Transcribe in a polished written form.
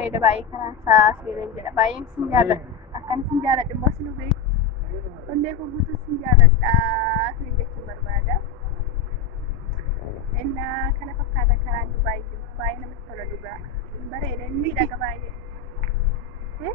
bareeda baay'ee kanaan isaa seeneen jedha baay'een sin jaalladha akkan sin jaalladha immoo sin beeku onnee koo guutuu sin jaalladha sin jechuun barbaada. Innaa kana fakkaata karaan baay'ee namatti tola dhugaa bareeda inni dhaga baay'ee.